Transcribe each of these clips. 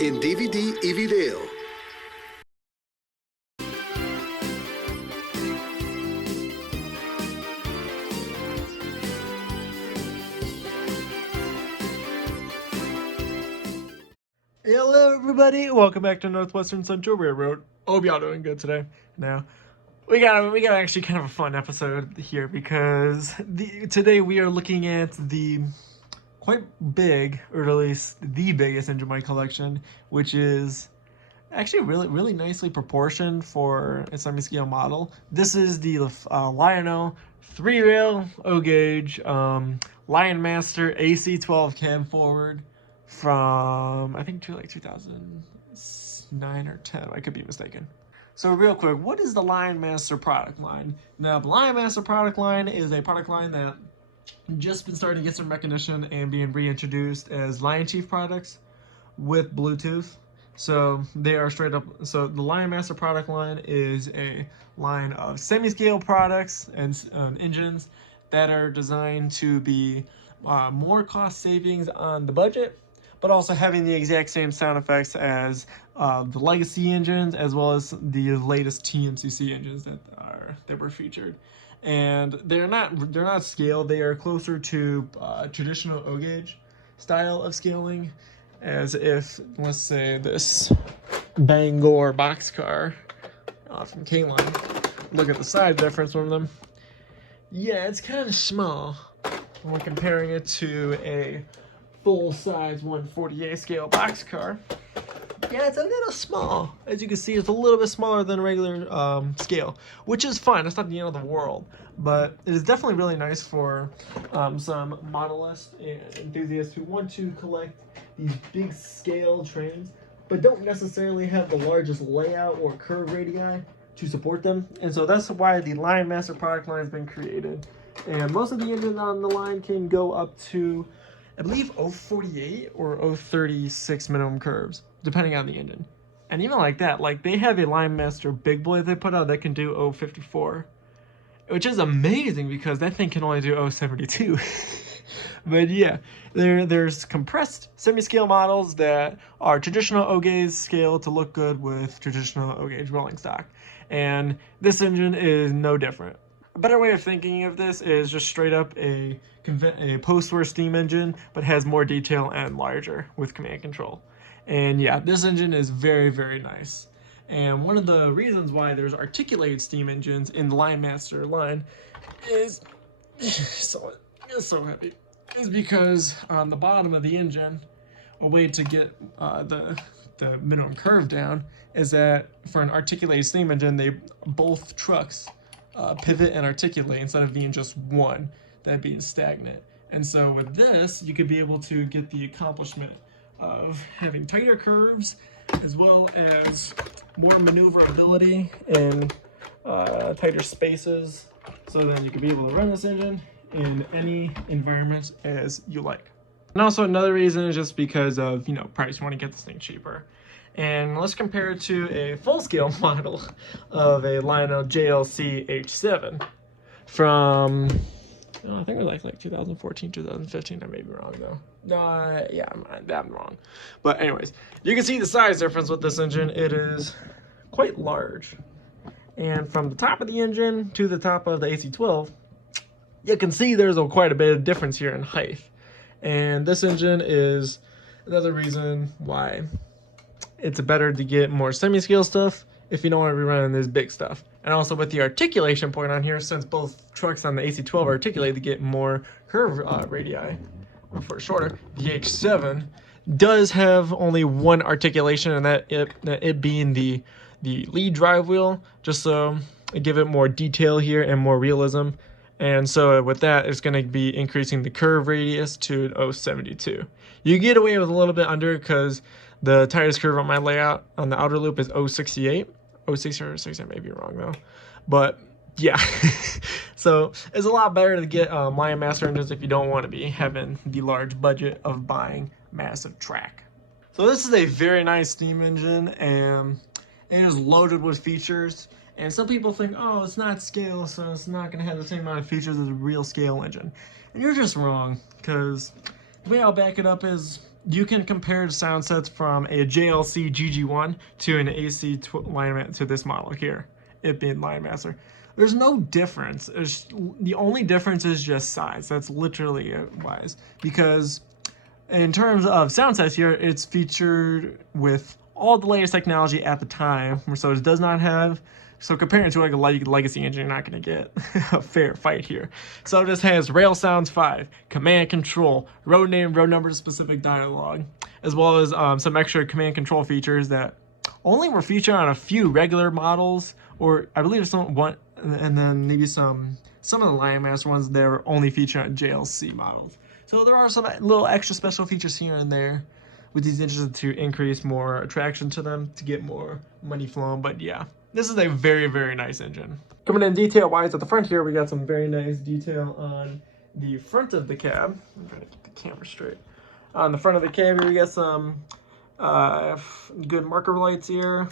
in DVD Evadale. Hello everybody, welcome back to Northwestern Central Railroad. Hope y'all doing good today. Now, we got actually kind of a fun episode here because today we are looking at the quite big, or at least the biggest engine my collection, which is actually really nicely proportioned for a semi-scale model. This is the Lion-O 3-rail O-gauge Lion Master AC-12 cab forward from I think like 2009 or 10. I could be mistaken. So real quick, what is the Lion Master product line? Now, the Lion Master product line is a product line that just been starting to get some recognition and being reintroduced as Lion Chief products with Bluetooth. So they are straight up. So the Lion Master product line is a line of semi-scale products and engines that are designed to be more cost savings on the budget, but also having the exact same sound effects as the legacy engines, as well as the latest TMCC engines that were featured. And they're not scaled. They are closer to traditional O-gauge style of scaling, as if, let's say, this Bangor boxcar from K-Line. Look at the size difference from them. Yeah, it's kind of small when we're comparing it to a full-size 148 scale boxcar. Yeah, it's a little small. As you can see, it's a little bit smaller than a regular scale, which is fine. It's not the end of the world, but it is definitely really nice for some modelists and enthusiasts who want to collect these big scale trains, but don't necessarily have the largest layout or curve radii to support them. And so that's why the Lion Master product line has been created. And most of the engines on the line can go up to, I believe, 048 or 036 minimum curves, depending on the engine. And even like that, like they have a Lion Master big boy they put out that can do 054, which is amazing because that thing can only do 072. But yeah, there's compressed semi-scale models that are traditional O-gauge scale to look good with traditional O-gauge rolling stock. And this engine is no different. A better way of thinking of this is just straight up a post-war steam engine, but has more detail and larger with command control. And yeah, this engine is very nice. And one of the reasons why there's articulated steam engines in the Lion Master line is so heavy, is because on the bottom of the engine, a way to get the minimum curve down is that for an articulated steam engine, both trucks pivot and articulate instead of being just one, that being stagnant. And so with this, you could be able to get the accomplishment of having tighter curves as well as more maneuverability in tighter spaces, so then you could be able to run this engine in any environment as you like. And also another reason is just because of, price. You want to get this thing cheaper. And let's compare it to a full-scale model of a Lion-O JLC H7 from, I think it was like 2014, 2015. I may be wrong though. Yeah, I'm wrong. But anyways, you can see the size difference with this engine. It is quite large. And from the top of the engine to the top of the AC-12, you can see there's quite a bit of difference here in height. And this engine is another reason why it's better to get more semi-scale stuff if you don't want to be running this big stuff. And also with the articulation point on here, since both trucks on the AC-12 are articulated to get more curve radii for shorter, the H7 does have only one articulation, and that it being the lead drive wheel, just so give it more detail here and more realism. And so with that, it's going to be increasing the curve radius to 072. You get away with a little bit under because the tightest curve on my layout on the outer loop is 068. 060 or 60, I may be wrong though. But yeah, so it's a lot better to get Lion Master engines if you don't want to be having the large budget of buying massive track. So this is a very nice steam engine, and it is loaded with features. And some people think, oh, it's not scale, so it's not going to have the same amount of features as a real scale engine. And you're just wrong, because the way I'll back it up is you can compare sound sets from a JLC GG1 to an AC line to this model here, it being Line Master. There's no difference. The only difference is just size. That's literally it wise. Because in terms of sound sets here, it's featured with all the latest technology at the time, so it does not have. So comparing to like a legacy engine, you're not going to get a fair fight here. So this has Rail Sounds 5, Command Control, road name, road number specific dialogue, as well as some extra command control features that only were featured on a few regular models, or I believe one, and then maybe some of the Line Master ones that were only featured on JLC models. So there are some little extra special features here and there with these engines to increase more attraction to them, to get more money flowing, but yeah. This is a very, very nice engine. Coming in detail-wise at the front here, we got some very nice detail on the front of the cab. I'm trying to get the camera straight. On the front of the cab here, we got some good marker lights here,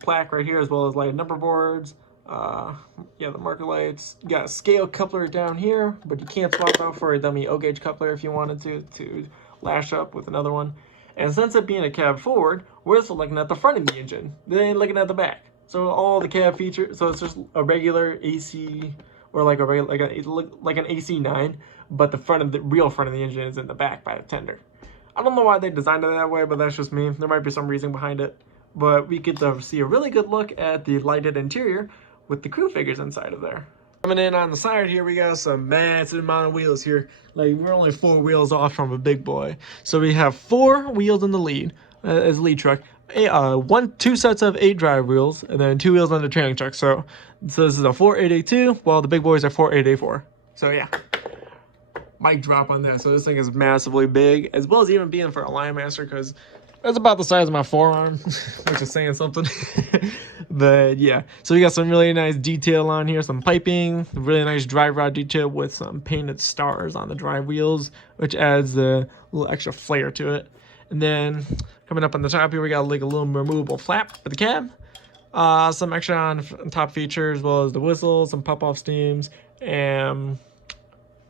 plaque right here, as well as light number boards. Yeah, the marker lights. You got a scale coupler down here, but you can't swap out for a dummy O-gauge coupler if you wanted to lash up with another one. And since it being a cab forward, we're also looking at the front of the engine. They ain't looking at the back. So all the cab features, so it's just a regular AC, or like an AC9, but the real front of the engine is in the back by the tender. I don't know why they designed it that way, but that's just me. There might be some reason behind it. But we get to see a really good look at the lighted interior with the crew figures inside of there. Coming in on the side here, we got some massive amount of wheels here. Like, we're only 4 wheels off from a big boy. So we have 4 wheels in the lead, as lead truck. 2 sets of 8 drive wheels, and then 2 wheels on the trailing truck. So this is a 4882, while the big boys are 4884. So yeah, mic drop on that. So this thing is massively big, as well as even being for a Line Master, because that's about the size of my forearm, which is saying something. But yeah, so we got some really nice detail on here, some piping, really nice drive rod detail with some painted stars on the drive wheels, which adds a little extra flair to it. And then coming up on the top here, we got like a little removable flap for the cab. Some extra on top features, as well as the whistle, some pop-off steams, and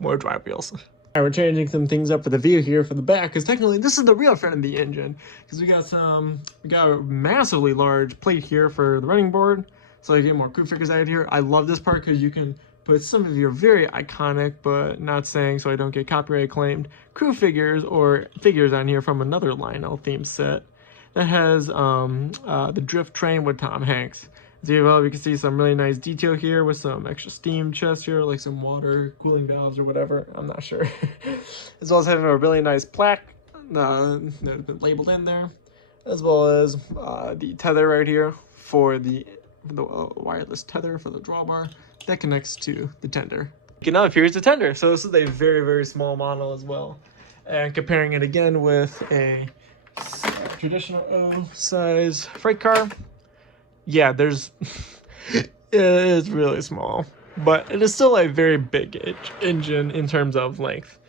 more drive wheels. We're changing some things up for the view here for the back, because technically this is the real front of the engine, because we got a massively large plate here for the running board, so you get more crew figures out here. I love this part because you can put some of your very iconic, but not saying so I don't get copyright claimed, crew figures or figures on here from another Lionel theme set that has the drift train with Tom Hanks. So you can see some really nice detail here with some extra steam chests here, like some water cooling valves or whatever, I'm not sure. As well as having a really nice plaque that's been labeled in there, as well as the tether right here for the wireless tether for the drawbar that connects to the tender. Now here's the tender. So this is a very, very small model as well. And comparing it again with a traditional O-size freight car, yeah, it is really small, but it is still a very big engine in terms of length.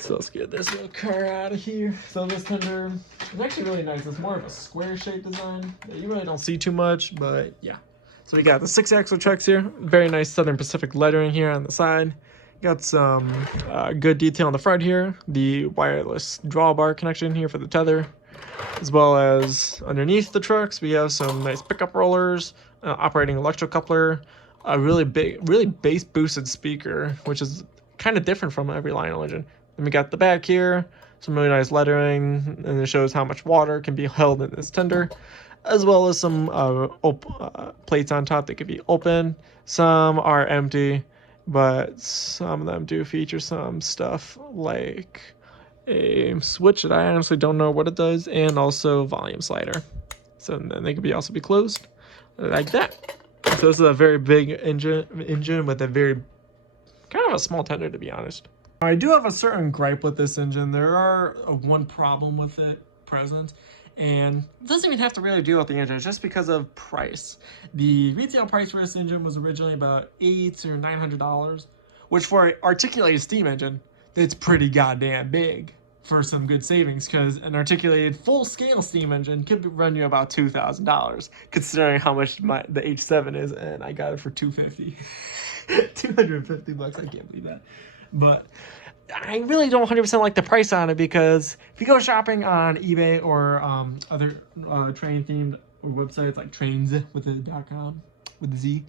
So let's get this little car out of here. So this tender is actually really nice. It's more of a square shaped design that you really don't see too much, but yeah. So we got the 6-axle trucks here. Very nice Southern Pacific lettering here on the side. Got some good detail on the front here. The wireless drawbar connection here for the tether. As well as underneath the trucks, we have some nice pickup rollers, operating electro coupler, a really bass boosted speaker, which is kind of different from every Lionel engine. Then we got the back here, some really nice lettering, and it shows how much water can be held in this tender, as well as some plates on top that can be open. Some are empty, but some of them do feature some stuff like a switch that I honestly don't know what it does, and also volume slider. So then they can also be closed like that. So this is a very big engine with a very kind of a small tender, to be honest. I do have a certain gripe with this engine. There are one problem with it present, and it doesn't even have to really deal with the engine. It's just because of price. The retail price for this engine was originally about $800 or $900, which for an articulated steam engine, it's pretty goddamn big for some good savings, because an articulated full-scale steam engine could run you about $2,000, considering how much the H7 is, and I got it for $250. $250 bucks, I can't believe that. But I really don't 100% like the price on it, because if you go shopping on eBay or other train themed websites like trains with the .com with the Z,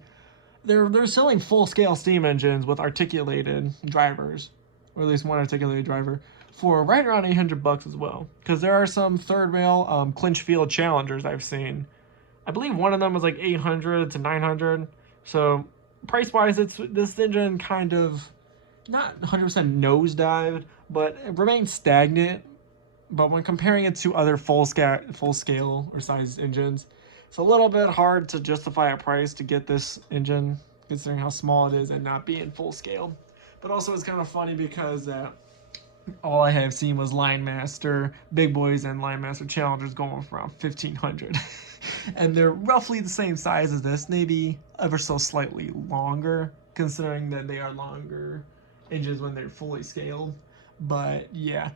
they're selling full scale steam engines with articulated drivers, or at least one articulated driver, for right around $800 as well. Because there are some third rail clinch field Challengers I've seen. I believe one of them was like 800 to 900. So price wise, this engine kind of not 100% nosedived, but it remains stagnant. But when comparing it to other full scale or size engines, it's a little bit hard to justify a price to get this engine, considering how small it is and not being full scale. But also it's kind of funny because all I have seen was Line Master Big Boys and Line Master Challengers going for around 1,500. And they're roughly the same size as this, maybe ever so slightly longer, considering that they are longer engines when they're fully scaled. But yeah.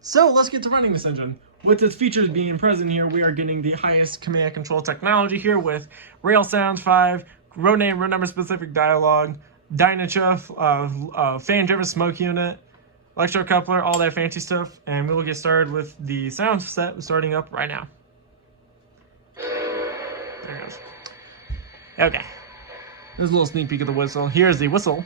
So let's get to running this engine. With its features being present here, we are getting the highest command control technology here with Rail Sounds 5, road name, road number specific dialogue, Dynachuff, fan driven smoke unit, electro coupler, all that fancy stuff. And we will get started with the sound set starting up right now. There it goes. Okay. There's a little sneak peek of the whistle. Here's the whistle.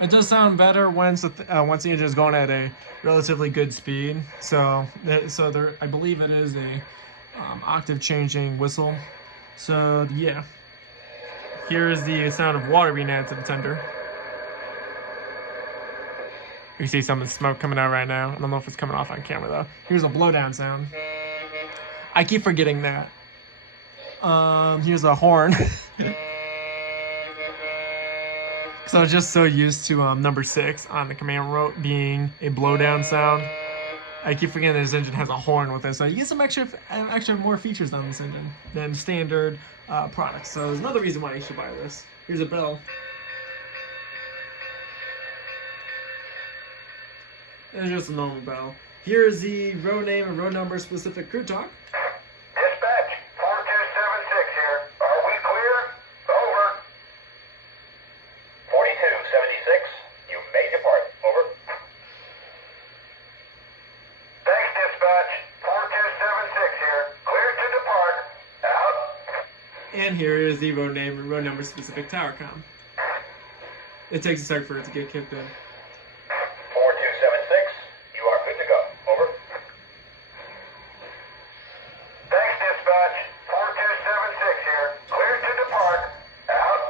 It does sound better once the engine is going at a relatively good speed. So there, I believe it is a octave changing whistle. So yeah, here is the sound of water being added to the tender. You see some smoke coming out right now. I don't know if it's coming off on camera though. Here's a blowdown sound. I keep forgetting that. Here's a horn. So I was just so used to number 6 on the command rope being a blowdown sound. I keep forgetting that this engine has a horn with it. So you get some extra more features on this engine than standard products. So there's another reason why you should buy this. Here's a bell. It's just a normal bell. Here's the road name and road number specific crew talk. Dispatch, 4276 here. Are we clear? Over. 4276, you may depart. Over. Thanks, dispatch. 4276 here. Clear to depart. Out. And here is the road name and road number specific tower comm. It takes a sec for it to get kicked in. 4276, you are good to go. Over. Thanks, dispatch. 4276 here. Clear to depart. Out.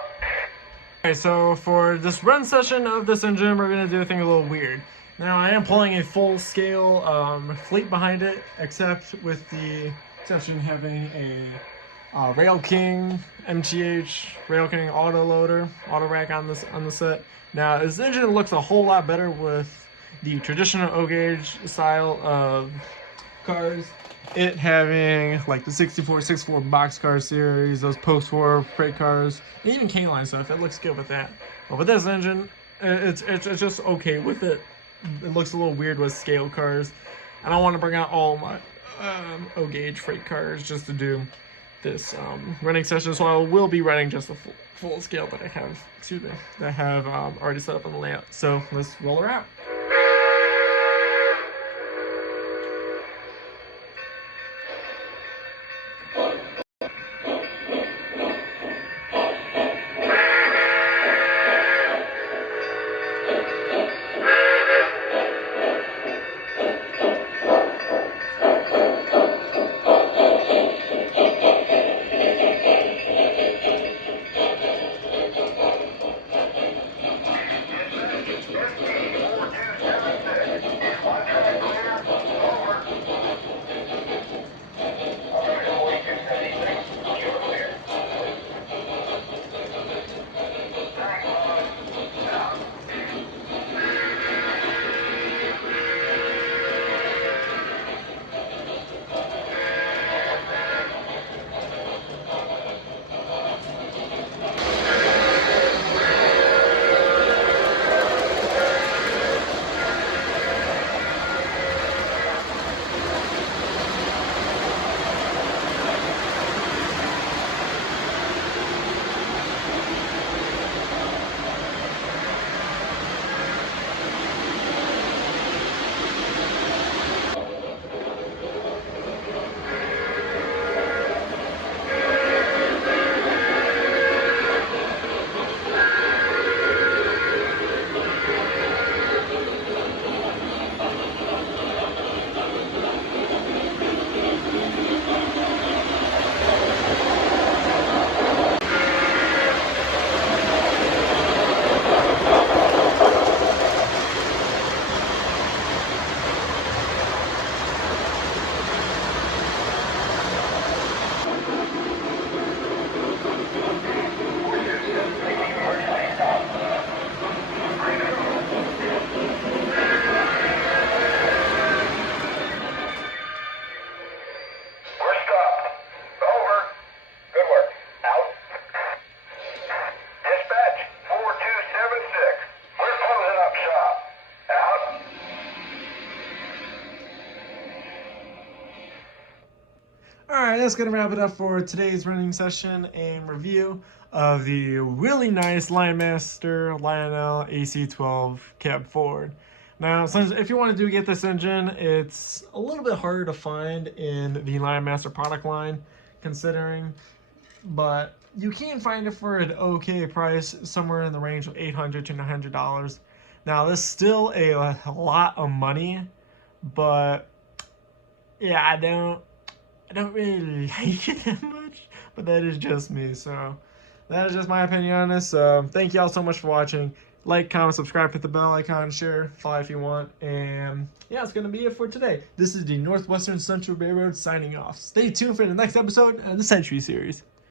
Alright, so for this run session of this engine, we're going to do a thing a little weird. Now, I am pulling a full-scale fleet behind it, except with the exception having a Rail King MTH Rail King auto rack on the set. Now, this engine looks a whole lot better with the traditional O-gauge style of cars. It having like the 64 boxcar series, those post-war freight cars, and even K-line stuff. It looks good with that. But with this engine, it's just okay with it. It looks a little weird with scale cars. I don't want to bring out all my O-gauge freight cars just to do this running session, so I will be running just the full scale that I have already set up on the layout. So let's roll her out. that's going to wrap it up for today's running session and review of the really nice Linemaster Lionel AC12 Cab Forward. Now, if you want to get this engine, it's a little bit harder to find in the Linemaster product line, considering, but you can find it for an okay price, somewhere in the range of $800 to $900. Now, this is still a lot of money, but yeah, I don't really like it that much, but that is just me, so that is just my opinion on this. Thank y'all so much for watching. Like, comment, subscribe, hit the bell icon, share, follow if you want, and yeah, that's going to be it for today. This is the Northwestern Central Railroad signing off. Stay tuned for the next episode of the Century Series.